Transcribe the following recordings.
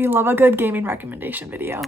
We love a good gaming recommendation video.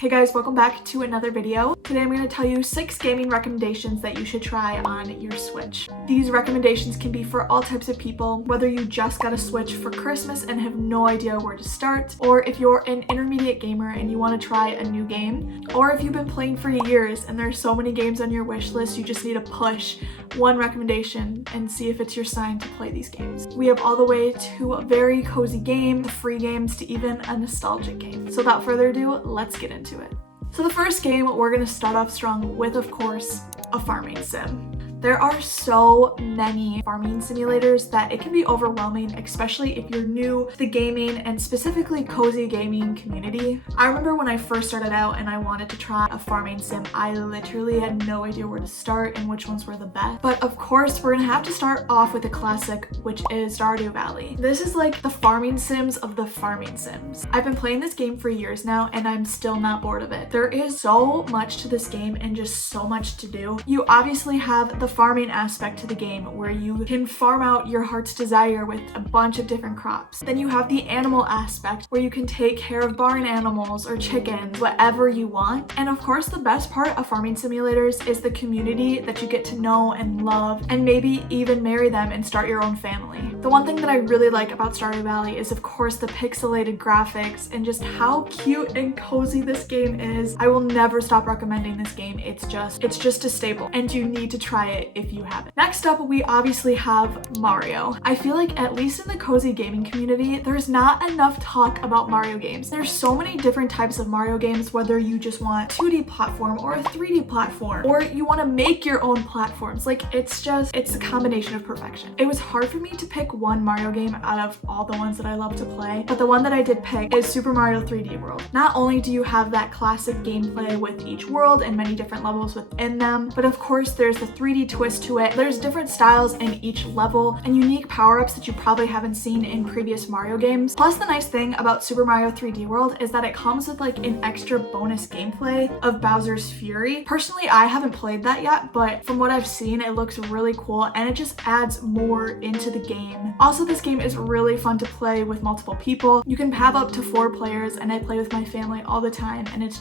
Hey guys, welcome back to another video. Today I'm going to tell you 6 gaming recommendations that you should try on your Switch. These recommendations can be for all types of people, whether you just got a Switch for Christmas and have no idea where to start, or if you're an intermediate gamer and you want to try a new game, or if you've been playing for years and there's so many games on your wish list you just need to push one recommendation and see if it's your sign to play these games. We have all the way to a very cozy game, free games, to even a nostalgic game. So without further ado, let's get into it. So the first game we're going to start off strong with, of course, a farming sim. There are so many farming simulators that it can be overwhelming, especially if you're new to the gaming and specifically cozy gaming community. I remember when I first started out and I wanted to try a farming sim, I literally had no idea where to start and which ones were the best. But of course, we're gonna have to start off with a classic, which is Stardew Valley. This is like the farming sims of the farming sims. I've been playing this game for years now and I'm still not bored of it. There is so much to this game and just so much to do. You obviously have the farming aspect to the game where you can farm out your heart's desire with a bunch of different crops. Then you have the animal aspect where you can take care of barn animals or chickens, whatever you want. And of course, the best part of farming simulators is the community that you get to know and love, and maybe even marry them and start your own family. The one thing that I really like about Stardew Valley is of course the pixelated graphics and just how cute and cozy this game is. I will never stop recommending this game. It's just a staple and you need to try it if you haven't. Next up, we obviously have Mario. I feel like at least in the cozy gaming community, there's not enough talk about Mario games. There's so many different types of Mario games, whether you just want 2D platform or a 3D platform, or you want to make your own platforms. Like it's a combination of perfection. It was hard for me to pick one Mario game out of all the ones that I love to play, but the one that I did pick is Super Mario 3D World. Not only do you have that classic gameplay with each world and many different levels within them, but of course there's the 3D twist to it. There's different styles in each level and unique power-ups that you probably haven't seen in previous Mario games. Plus, the nice thing about Super Mario 3D World is that it comes with like an extra bonus gameplay of Bowser's Fury. Personally, I haven't played that yet, but from what I've seen, it looks really cool and it just adds more into the game. Also, this game is really fun to play with multiple people. You can have up to 4 players and I play with my family all the time and it's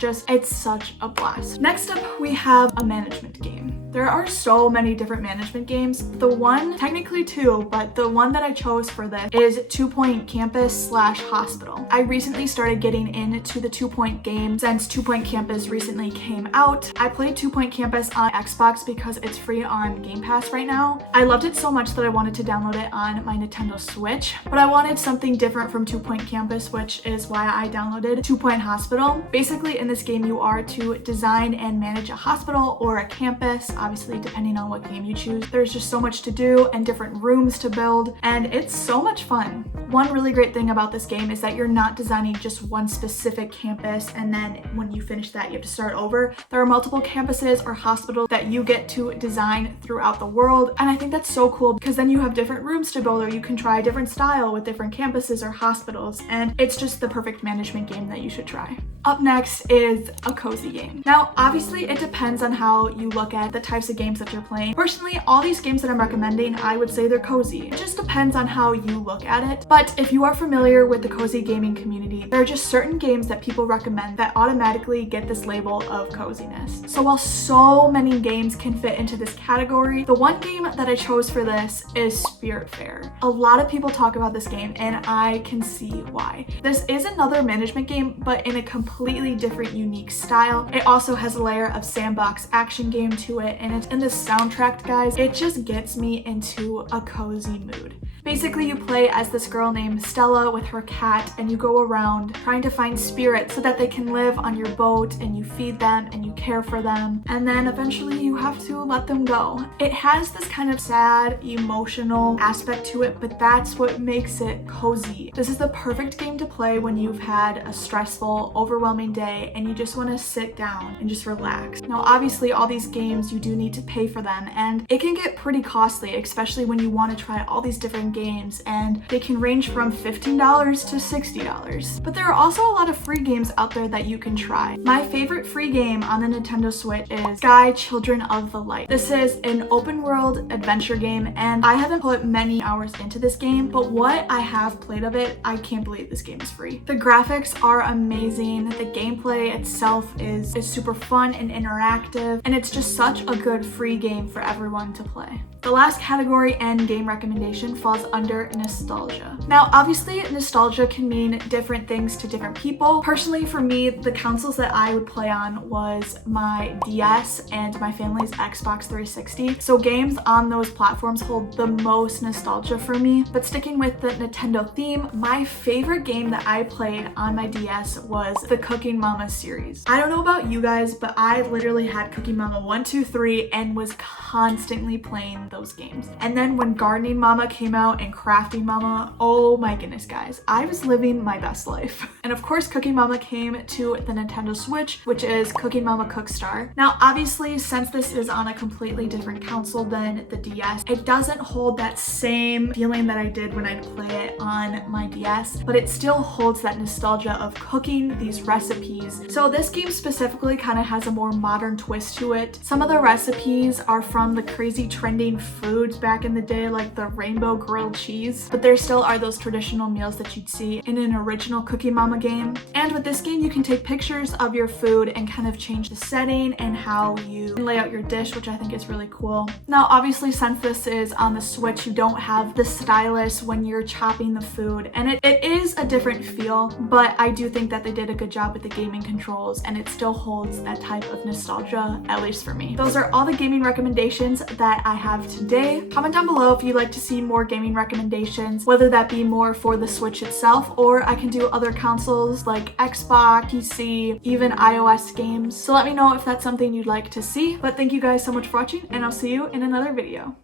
such a blast. Next up, we have a management game. There are so many different management games. Technically 2, but the one that I chose for this is 2 Point Campus / Hospital. I recently started getting into the 2 Point game since 2 Point Campus recently came out. I played 2 Point Campus on Xbox because it's free on Game Pass right now. I loved it so much that I wanted to download it on my Nintendo Switch, but I wanted something different from 2 Point Campus, which is why I downloaded 2 Point Hospital. Basically, in this game, you are to design and manage a hospital or a campus, obviously depending on what game you choose. There's just so much to do and different rooms to build, and it's so much fun. One really great thing about this game is that you're not designing just one specific campus and then when you finish that you have to start over. There are multiple campuses or hospitals that you get to design throughout the world, and I think that's so cool because then you have different rooms to build or you can try a different style with different campuses or hospitals, and it's just the perfect management game that you should try. Up next is a cozy game. Now, obviously it depends on how you look at the types of games that you're playing. Personally, all these games that I'm recommending, I would say they're cozy. It just depends on how you look at it. But if you are familiar with the cozy gaming community, there are just certain games that people recommend that automatically get this label of coziness. So while so many games can fit into this category, the one game that I chose for this is Spiritfarer. A lot of people talk about this game and I can see why. This is another management game, but in a completely different, unique style. It also has a layer of sandbox action game to it, and it's in the soundtrack, guys. It just gets me into a cozy mood. Basically, you play as this girl named Stella with her cat, and you go around trying to find spirits so that they can live on your boat, and you feed them and you care for them, and then eventually you have to let them go. It has this kind of sad, emotional aspect to it, but that's what makes it cozy. This is the perfect game to play when you've had a stressful, overwhelming day and you just want to sit down and just relax. Now, obviously, all these games, you do need to pay for them, and it can get pretty costly, especially when you want to try all these different different games, and they can range from $15 to $60. But there are also a lot of free games out there that you can try. My favorite free game on the Nintendo Switch is Sky Children of the Light. This is an open world adventure game, and I haven't put many hours into this game, but what I have played of it, I can't believe this game is free. The graphics are amazing, the gameplay itself is super fun and interactive, and it's just such a good free game for everyone to play. The last category and game recommendation falls under nostalgia. Now, obviously, nostalgia can mean different things to different people. Personally, for me, the consoles that I would play on was my DS and my family's Xbox 360. So games on those platforms hold the most nostalgia for me. But sticking with the Nintendo theme, my favorite game that I played on my DS was the Cooking Mama series. I don't know about you guys, but I literally had Cooking Mama 1, 2, 3 and was constantly playing those games. And then when Gardening Mama came out and Crafting Mama, oh my goodness guys, I was living my best life. And of course Cooking Mama came to the Nintendo Switch, which is Cooking Mama Cookstar. Now obviously, since this is on a completely different console than the DS, it doesn't hold that same feeling that I did when I'd play it on my DS, but it still holds that nostalgia of cooking these recipes. So this game specifically kind of has a more modern twist to it. Some of the recipes are from the crazy trending foods back in the day, like the rainbow grilled cheese, but there still are those traditional meals that you'd see in an original Cooking Mama game. And with this game, you can take pictures of your food and kind of change the setting and how you lay out your dish, which I think is really cool. Now, obviously, since this is on the Switch, you don't have the stylus when you're chopping the food, and it is a different feel, but I do think that they did a good job with the gaming controls, and it still holds that type of nostalgia, at least for me. Those are all the gaming recommendations that I have today. Comment down below if you'd like to see more gaming recommendations, whether that be more for the Switch itself, or I can do other consoles like Xbox, PC, even iOS games. So let me know if that's something you'd like to see. But thank you guys so much for watching, and I'll see you in another video.